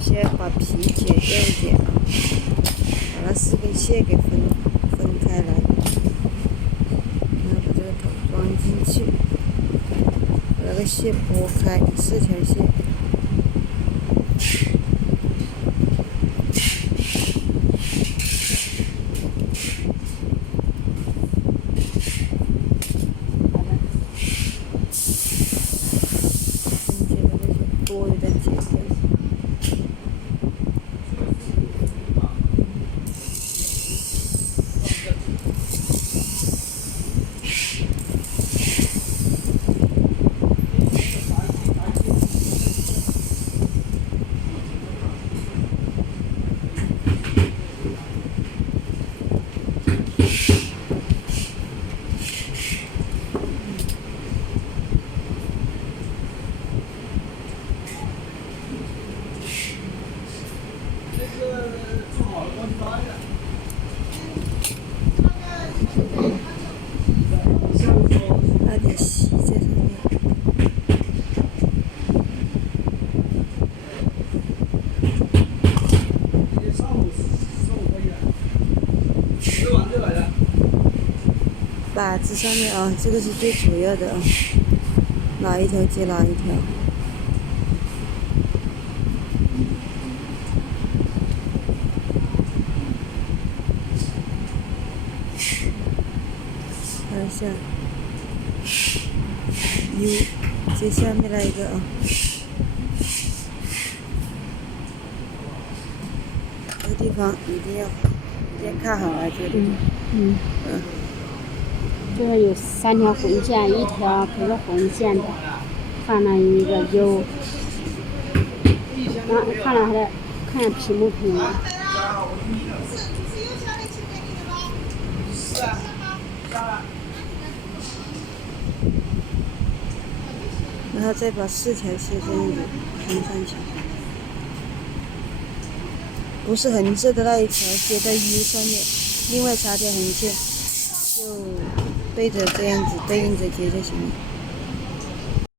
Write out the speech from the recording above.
先把皮解掉一点啊，把那4根线给分开来，然后把这个头装进去，把那个线拨开，4条线。多余的解掉。点锡在上面。把子上面啊，这个是最主要的啊，哪一条接哪一条。看一下。U， 接下面来一个啊，这个地方一定要看好了，这里。这个有3条红线，1条不是红线的，放了一个 U， 然后看屏幕屏了。然后再把4条线这样子拼上去，不是横着的那一条接在 U 上面，另外插条横线，就对着这样子对应着接就行了。